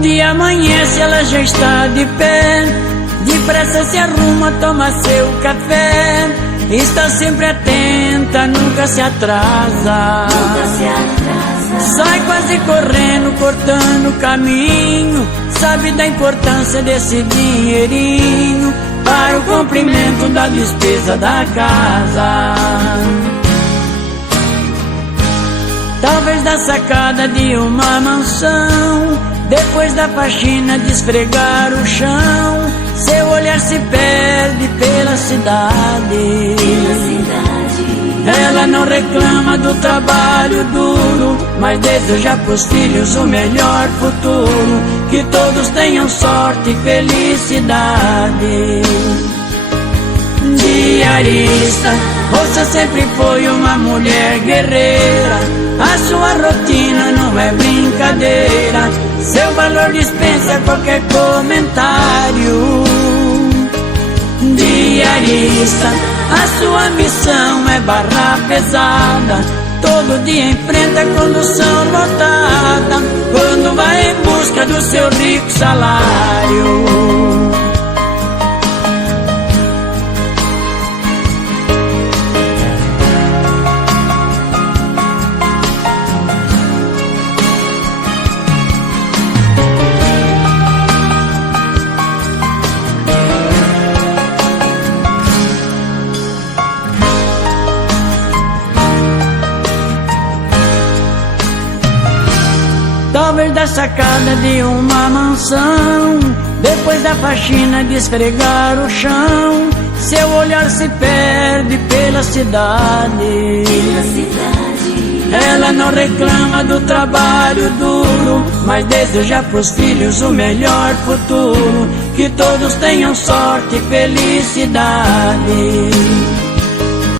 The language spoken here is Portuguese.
dia amanhece, ela já está de pé, depressa se arruma, toma seu café. Está sempre atenta, nunca se atrasa. Sai quase correndo, cortando o caminho. Sabe da importância desse dinheirinho para o cumprimento da despesa da casa. Talvez da sacada de uma mansão, depois da faxina de esfregar o chão, seu olhar se perde pela cidade. Ela não reclama do trabalho duro, mas deseja pros filhos o melhor futuro. Que todos tenham sorte e felicidade. Diarista, moça sempre foi uma mulher guerreira. A sua rotina não é brincadeira, seu valor dispensa qualquer comentário. Diarista, a sua missão é barra pesada, todo dia enfrenta condução lotada, quando vai em busca do seu rico salário. Talvez da sacada de uma mansão, depois da faxina de esfregar o chão, seu olhar se perde pela cidade. Ela não reclama do trabalho duro, mas deseja pros filhos o melhor futuro. Que todos tenham sorte e felicidade.